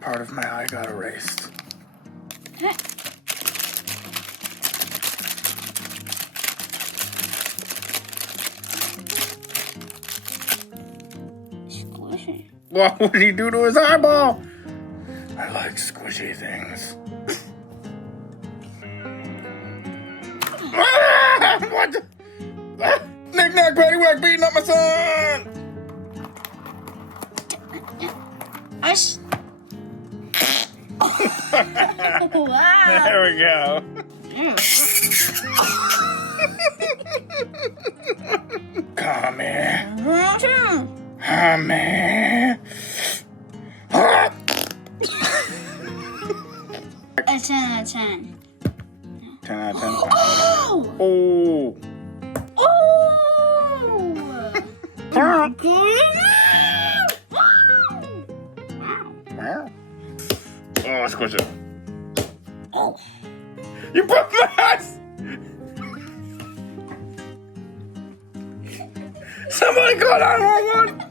Part of my eye got erased. Squishy. What would he do to his eyeball? I like squishy things. What the? Knick, Knack, Paddywhack beating up my son! Wow. There we go. Come here. Come here. A 10 out of 10. 10 out of 10. Oh! Oh. Oh, squish it. Oh. You broke my eyes! Somebody call 911!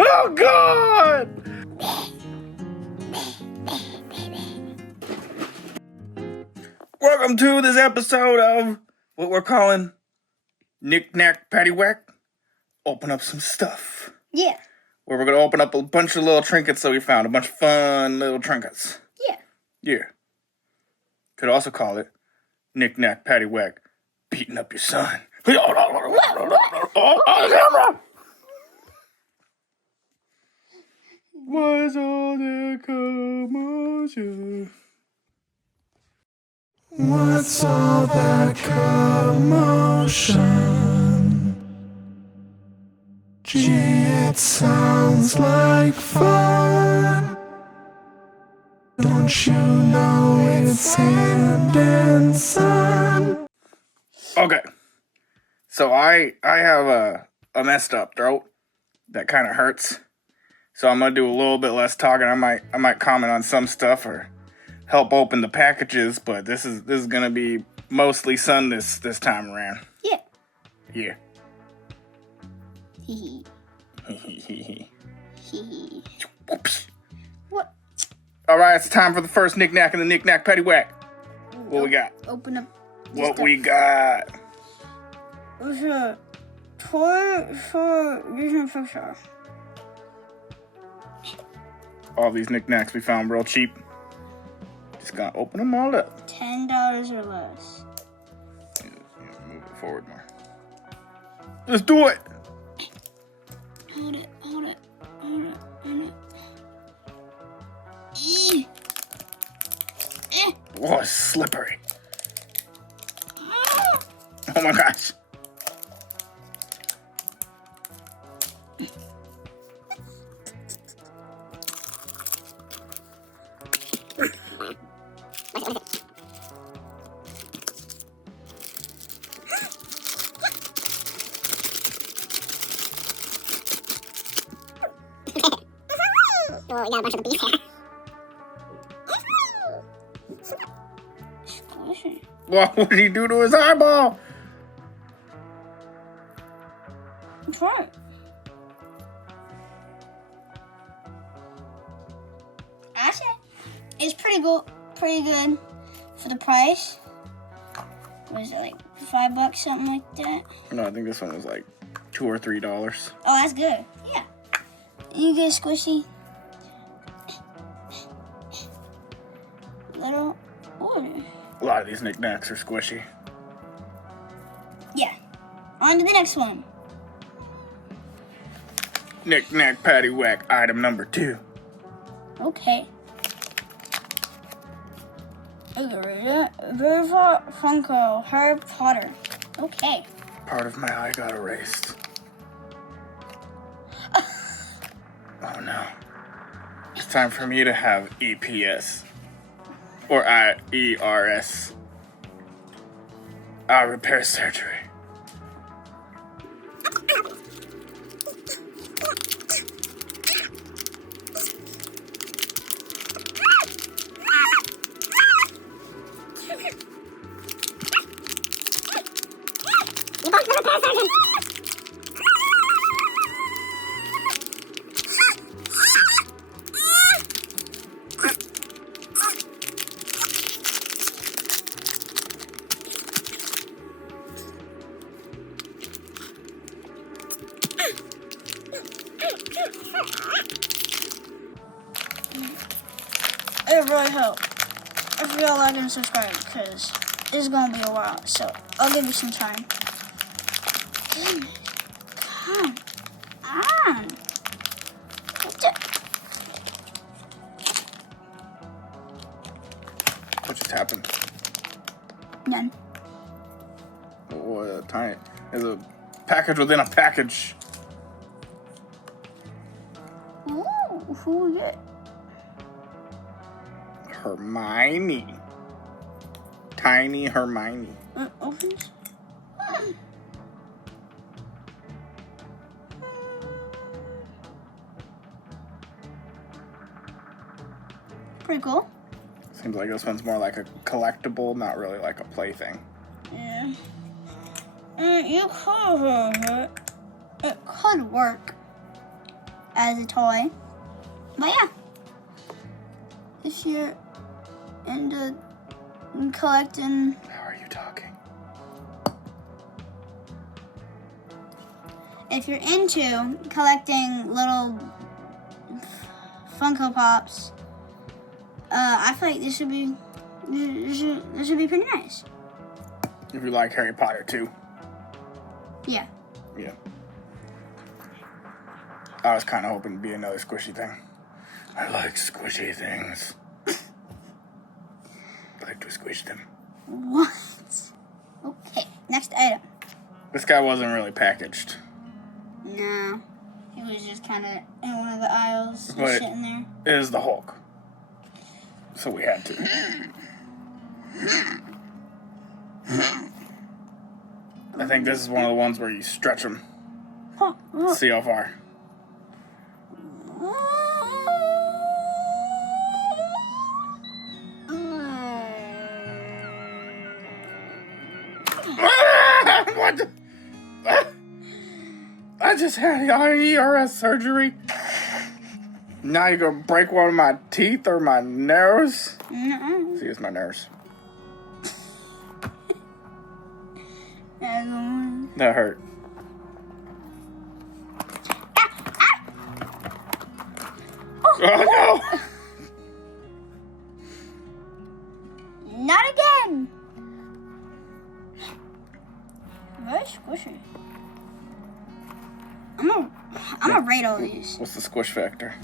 Oh, God! Welcome to this episode of what we're calling Knick, Knack, Paddywhack. Open up some stuff. Yeah. Where we're going to open up a bunch of little trinkets that we found. A bunch of fun little trinkets. Yeah. Yeah. Could also call it Knick, Knack, Paddywhack, beating up your son. Why's all the commotion? What's all that commotion? Gee, it sounds like fun. Don't you know it's sand and sun? Okay. So I have a messed up throat that kind of hurts. So I'm gonna do a little bit less talking. I might comment on some stuff or help open the packages, but this is gonna be mostly son this time around. Yeah. Yeah. Hee Hee. hee. Whoops. What? All right, it's time for the first Knick Knack and the Knick Knack Paddywhack. What we got? Open up. What we got? It's a toy for vision picture. All these knickknacks we found real cheap. Just gonna open them all up. $10 or less. Yeah, move it forward more. Let's do it. Hold it. Eee. Whoa, it's slippery. Oh my gosh. Oh, we got a bunch of the beef here. Squishy. What would he do to his eyeball? Try it. Actually, it's pretty good for the price. Was it like $5, something like that? No, I think this one was like $2 or $3. Oh, that's good. Yeah. You get squishy. Little order. A lot of these knickknacks are squishy. Yeah. On to the next one. Knick Knack Paddywhack item number 2. Okay. Verva Funko Harry Potter. Okay. Part of my eye got erased. Oh no. It's time for me to have EPS. Or ERS. Eye repair surgery. It really helped if y'all like and subscribe because it's gonna be a while. So I'll give you some time. Goodness, come on. What just happened? None. Oh, tiny. There's a package within a package. Ooh, who we get? Hermione. Tiny Hermione. Opens. Pretty cool. Seems like this one's more like a collectible, not really like a plaything. Yeah. You could have it. It could work as a toy. But yeah. If you're into collecting. How are you talking? If you're into collecting little Funko Pops, I feel like this should be pretty nice. If you like Harry Potter too. Yeah. Yeah. I was kind of hoping to be another squishy thing. I like squishy things. I like to squish them. What? Okay, next item. This guy wasn't really packaged. No. He was just kind of in one of the aisles, just But sitting there. it is the Hulk. So we had to. I think this is one of the ones where you stretch them. See how far. What the? I just had ERS surgery. Now you're gonna break one of my teeth or my nose? No. See, it's my nose. That hurt. Oh no! Not again. Very squishy. I'm gonna rate all these. What's the squish factor?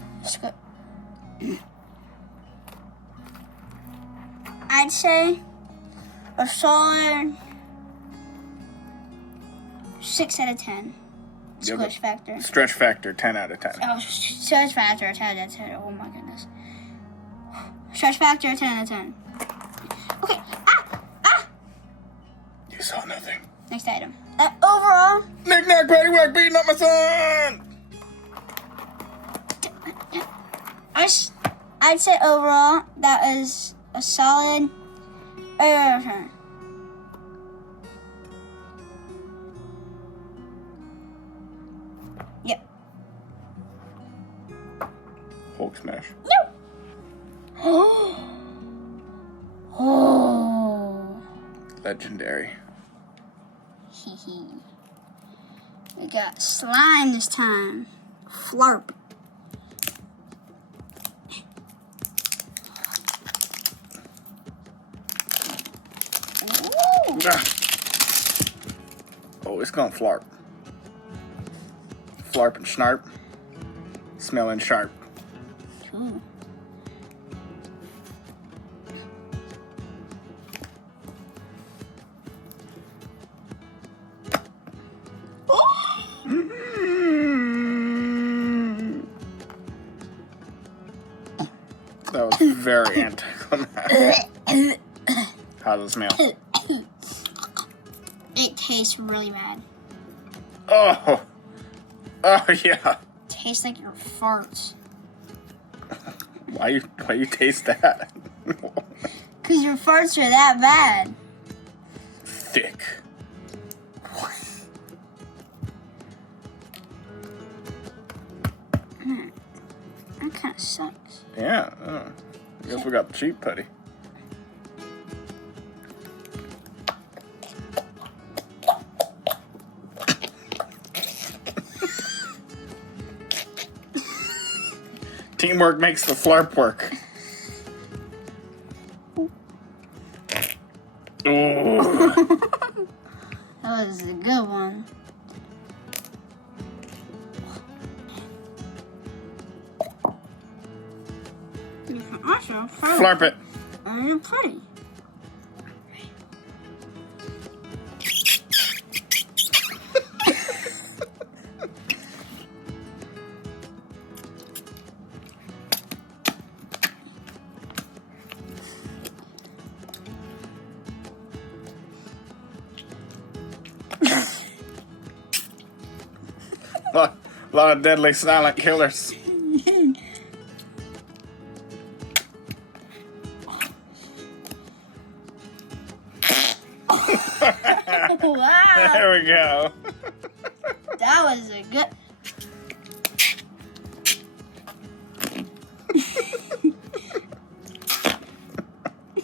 I'd say a solid 6 out of 10. Yeah, Squish factor. Stretch factor, 10 out of 10. Oh, stretch factor, 10 out of 10. Oh my goodness. Stretch factor, 10 out of 10. Okay. You saw nothing. Next item. Overall, Knick, Knack, Paddywhack beating up my son! I'd say overall that is a solid 8 out of 10. Yep. Hulk smash. No. Oh. Legendary. We got slime this time. Flurp. Ooh. Oh, it's gonna flarp. Flarp and snarp. Smelling sharp. Ooh. That was very anticlimactic. How does it smell? It tastes really bad. Oh! Oh, yeah. Tastes like your farts. Why you taste that? Cause your farts are that bad. Thick. That kind of sucks. Yeah. I guess we got the cheap putty. Teamwork makes the flarp work. Ooh. That was a good one. Flarp it. I'm pretty. A lot of deadly silent killers. Wow, There we go. that was a good.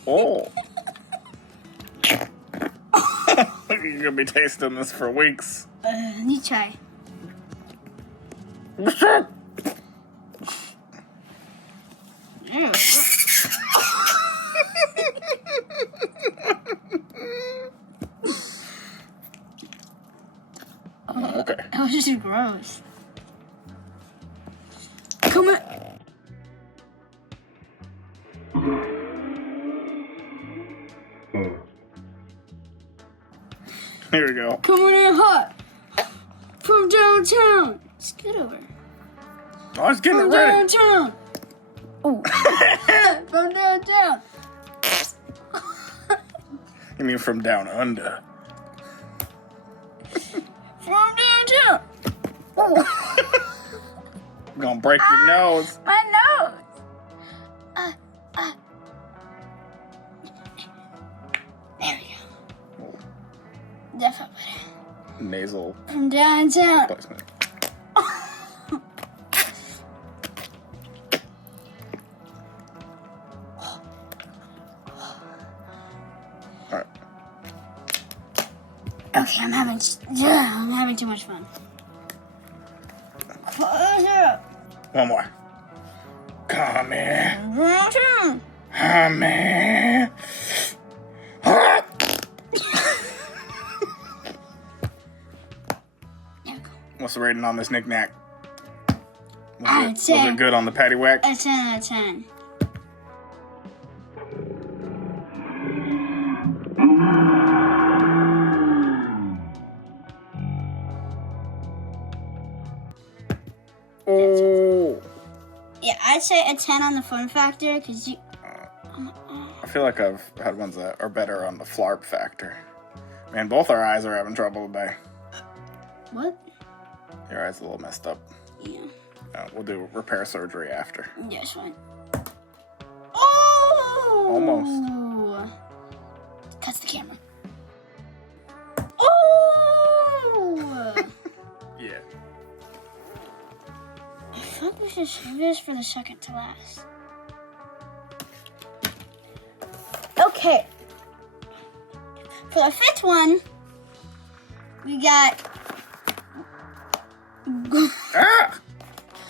Oh. You're gonna be tasting this for weeks. You try. Ew. Okay. That was just gross. Come on. Here we go. Coming in hot from downtown. Scoot over. I was getting it From ready. downtown. Oh. From downtown. You mean from down under? From downtown. Oh. I'm gonna break your nose. My nose. There we go. That felt better. Nasal From downtown. placement. Alright. Okay, I'm having too much fun. Close up. One more. Come here. Downtown. Come here. Ah! There we go. What's the rating on this knick-knack? I'd Was say it good on the patty whack? a 10 out of 10. Oh. Yeah, I'd say a 10 on the fun factor because you. I feel like I've had ones that are better on the flarp factor. Man, both our eyes are having trouble today. What? Your eyes a little messed up. Yeah. We'll do repair surgery after. Yeah, it's fine. Oh! Almost. Cuts the camera. Oh! Yeah. I thought we should save this for the second to last. Okay. For the fifth one, we got. Ah!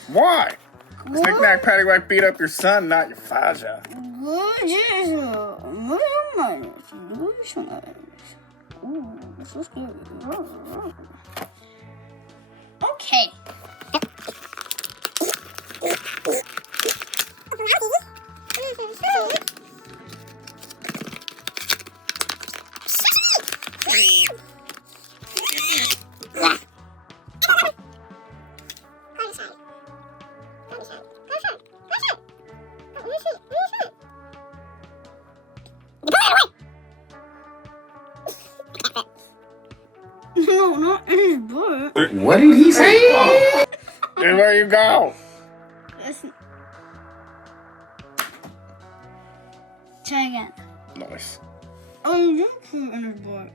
Why? This knick-knack paddywhack beat up your son, not your father. Ooh, that's so scary. Okay. No, not in his butt. What did he say? And where you go? Listen. Try again. Nice. Oh, you did put it in his butt.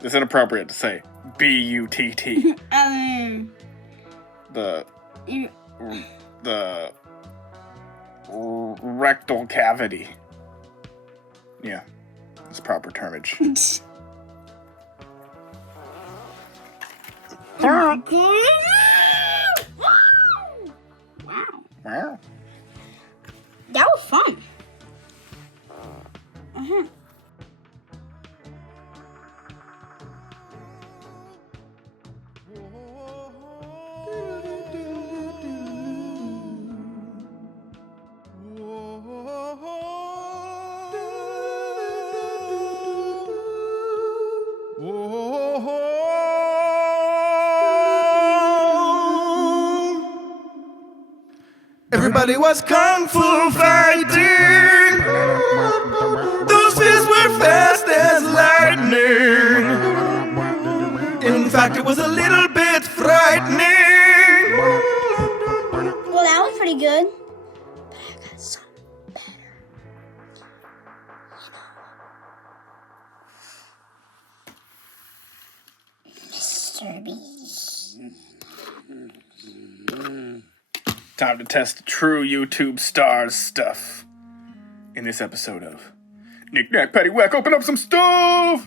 It's inappropriate to say B-U-T-T. I mean, The you. rectal cavity. Yeah, it's proper termage. Oh, Wow. That was fun. Everybody was kung fu fighting. Those fists were fast as lightning. In fact, it was a little bit frightening. Well, that was pretty good. But I got something better. Mr. Beast. Time to test the true YouTube stars stuff. In this episode of Knick, Knack, Paddywhack, open up some stuff.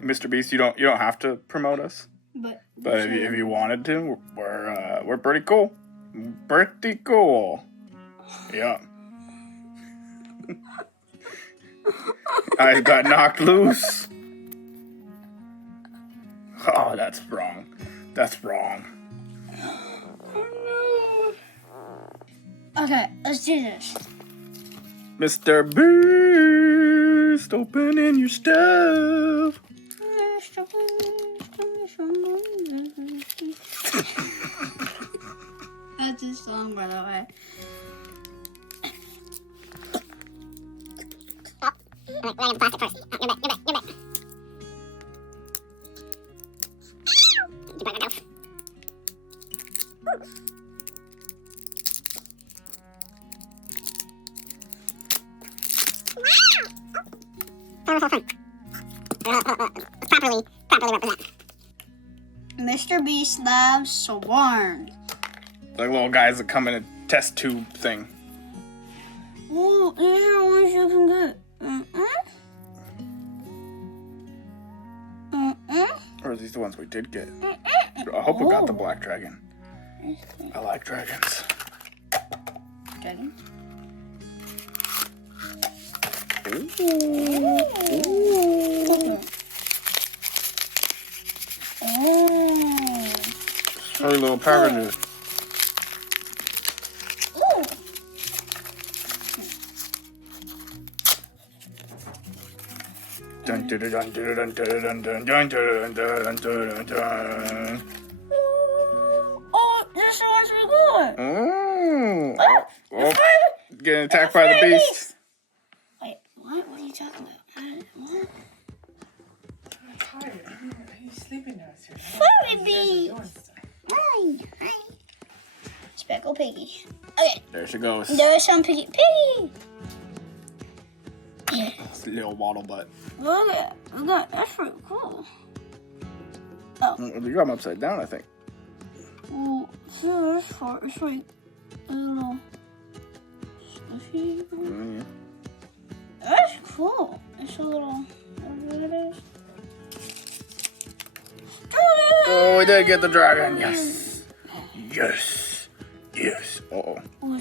Mr. Beast, you don't have to promote us, but if you wanted to, we're pretty cool. Pretty cool. Yeah. I got knocked loose. Oh, that's wrong. That's wrong. Okay, let's do this. Mr. Beast, opening your stuff. That's his song, by the way. We're gonna plastic first. You're back. You burn yourself. Properly represent. Mr. Beast Labs Swarm. Like little guys that come in a test tube thing. Oh, these are the ones you can get. Or are these the ones we did get? I hope we got the black dragon. I like dragons. Dragon. Oh. 3 little packages. Ooh. Dun dun dun dun dun dun dun dun dun dun dun dun dun. Oh, this one's really good. Oh, getting attacked by the beast. Wait, what? What are you talking about? What? I'm tired. He's sleeping downstairs. Furry beast. Hi. Speckle Piggy. Okay, There she goes. there's some Piggy. Yeah. It's a little waddle butt. Look at that's pretty cool. You got him upside down, I think. Well, see this part, it's like a little squishy. Yeah. That's cool. It's a little, whatever it is. Oh, we did get the dragon. Yes. Yes. Yes. Uh-oh. Oh,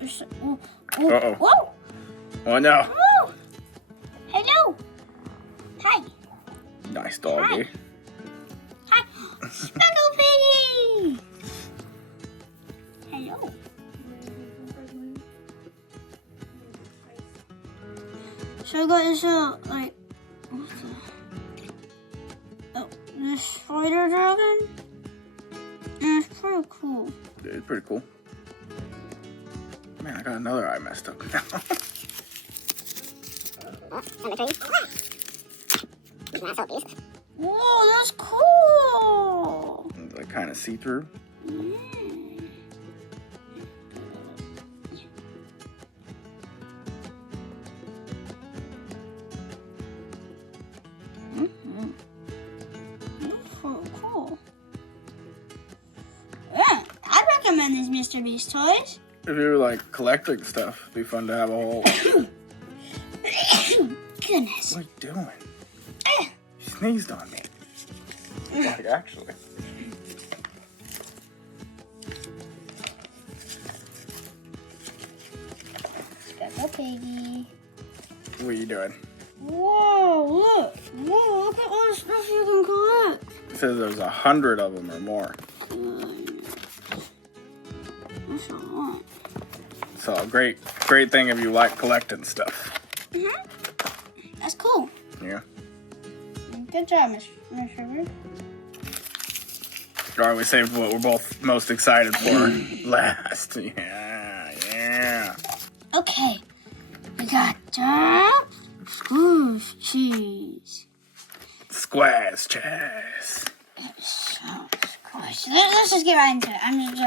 it's like Uh-oh. Whoa! Oh, no. Whoa! Hello! Hi! Nice doggy. Hi! Speckle Piggy! Hello! So I got this, like, what's that? Oh, this spider dragon? And it's pretty cool. It's pretty cool. Man, I got another eye messed up now. Number 3. He's not so beautiful. Whoa, that's cool! Like kind of see-through. That's so cool. Yeah, I'd recommend these Mr. Beast toys. If you're like collecting stuff, it'd be fun to have a whole. Goodness. What are you doing? You sneezed on me. Like, actually. piggy. What are you doing? Whoa, look. Whoa, look at all the stuff you can collect. It says there's 100 of them or more. That's a lot. So great thing if you like collecting stuff. That's cool. Yeah. Good job, Miss River. All right, we saved what we're both most excited for last. Yeah. Okay, we got Scrooge cheese. Squash cheese. So squishy. Let's just get right into it. I'm just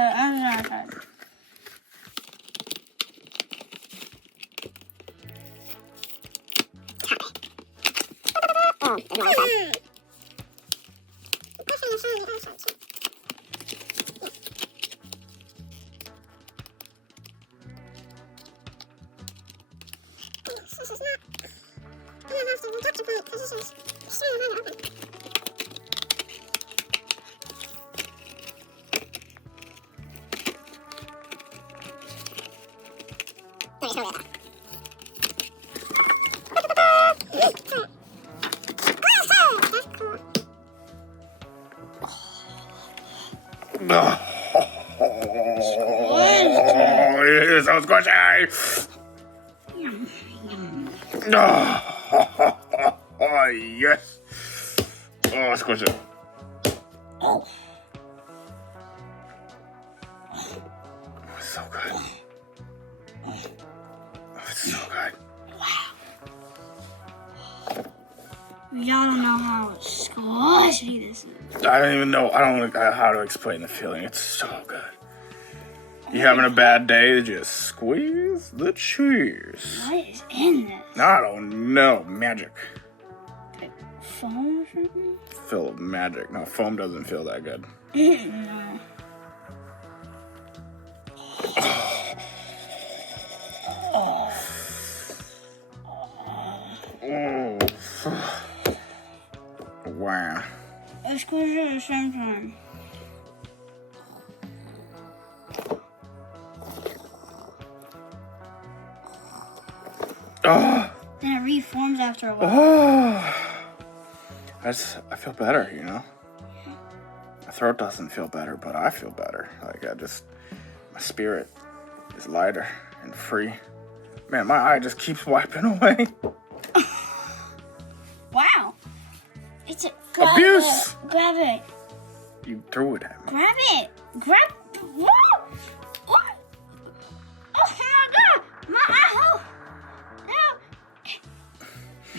This is not. I'm gonna have to rectificate because this is extremely open. Let me show you that. Oh, it is so squishy. Oh, yes. Oh, squish it. Oh. It's so good. Oh, it's so good. Y'all don't know how squishy this is. I don't even know. I don't know how to explain the feeling. It's so good. You having a bad day? Just squeeze the cheese. What is in this? I don't know. Magic. Like foam or something? Filled with magic. No, foam doesn't feel that good. No. Oh. Wow. It's squishy at the same time. Oh. Then it reforms after a while. Oh. I feel better, you know? My throat doesn't feel better, but I feel better. Like, my spirit is lighter and free. Man, my eye just keeps wiping away. Wow. It's a Abuse. Grab it. You threw it at me. Grab it. Grab. Whoa. What? Oh my God. My eye hole. No.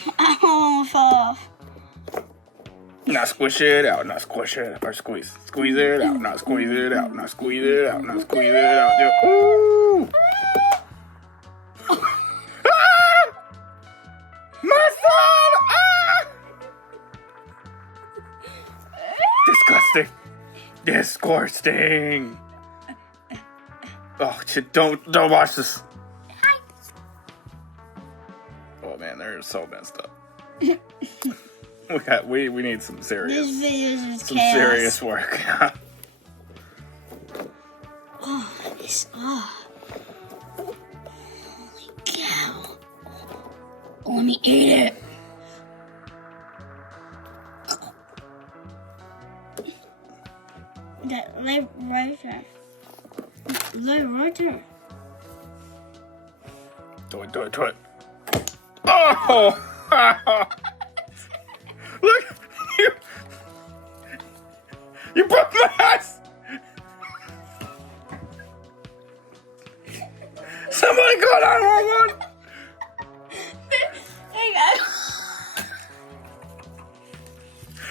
My eye hole fell off. Now squish it out. Now squish it out. Or squeeze. Squeeze it out. Now squeeze it out. Now squeeze it out. Now squeeze it out. Ooh. Ah! My son! Ah! Disgusting. Disgusting. Oh, shit, don't watch this. Oh man, they're so messed up. We need some serious. This video is Some chaos. serious work. Oh, it's holy cow. Let me eat it. That lay right there. Lay right there. Do it. Oh! Look! You broke my eyes! Somebody call 911! Hey guys.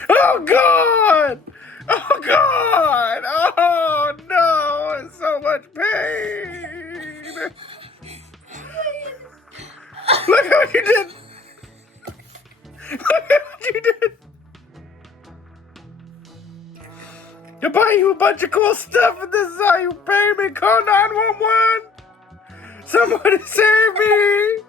Oh God! Oh God! Oh no! It's so much pain! Look at what you did! Look at what you did! You buy you a bunch of cool stuff and this is how you pay me? Call 911! Somebody save me!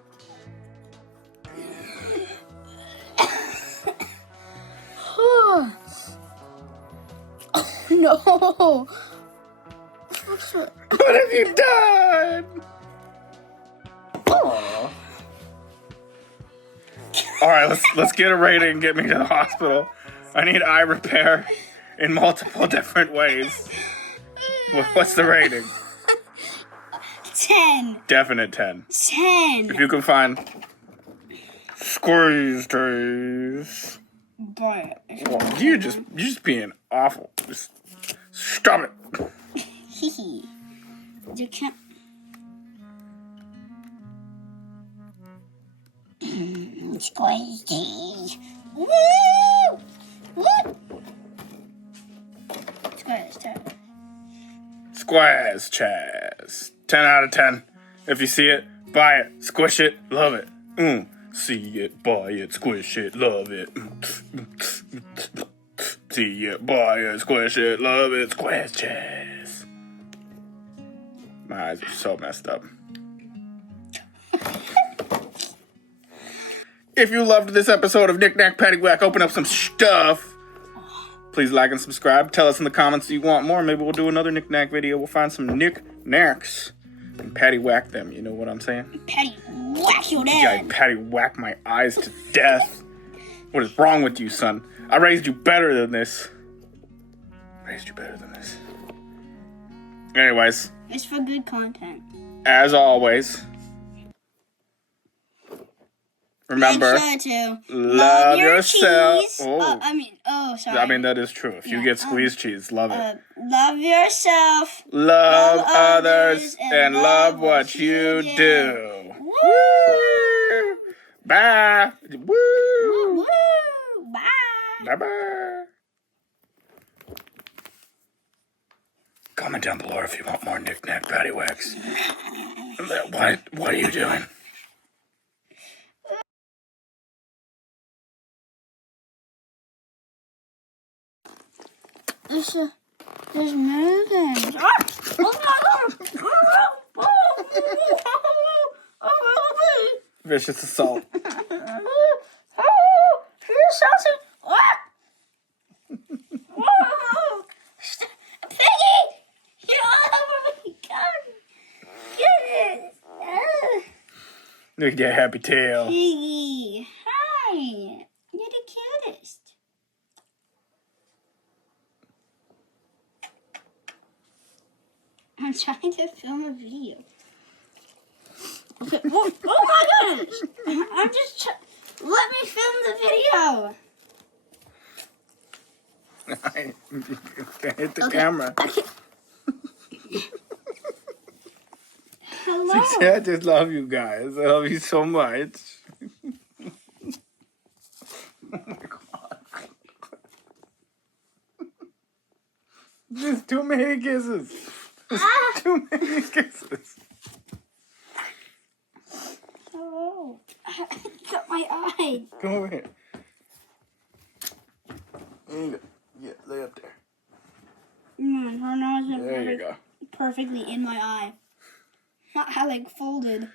No. What have you done? Aww. All right, let's get a rating and get me to the hospital. I need eye repair in multiple different ways. What's the rating? 10. Definite 10. 10. If you can find squeeze trees. But Well, you're just being awful. Just stop it. hee. You can't. Squeeze. Woo! Woo! Squeeze. Squaz Chaz. 10 out of 10. If you see it, buy it, squish it, love it. See it, buy it, squish it, love it. See it, buy it, squish it, love it, Squaz Chaz. My eyes are so messed up. If you loved this episode of Knick, Knack, Paddywhack, open up some stuff. Please like and subscribe. Tell us in the comments if you want more. Maybe we'll do another Knick Knack video. We'll find some Knick Knacks and paddywhack them. You know what I'm saying? Patty, whack your Yeah, dad. paddywhack my eyes to death. What is wrong with you, son? I raised you better than this. Anyways, It's for good content. as always, remember, Make sure to love your yourself. cheese. Oh. Sorry. I mean, that is true. If you get squeezed cheese, love it. Love yourself. Love others and love what you do. Woo! Bye. Woo! Woo! Bye. Bye-bye. Comment down below if you want more Knick Knack Paddywhacks. What are you doing? There's moving. Vicious assault. Piggy! You're all over me. Goodness. Look at that happy tail. Piggy. Hi. You're the cutest. I'm trying to film a video. Okay. Oh my goodness! I'm just let me film the video. Hit the camera. Hello. I just love you guys. I love you so much. Oh my God. Just too many kisses. Too many kisses. Hello. I got my eye. Come over here. There you go. Yeah, lay up there. Her nose There you is go. perfectly in my eye. Not how like folded.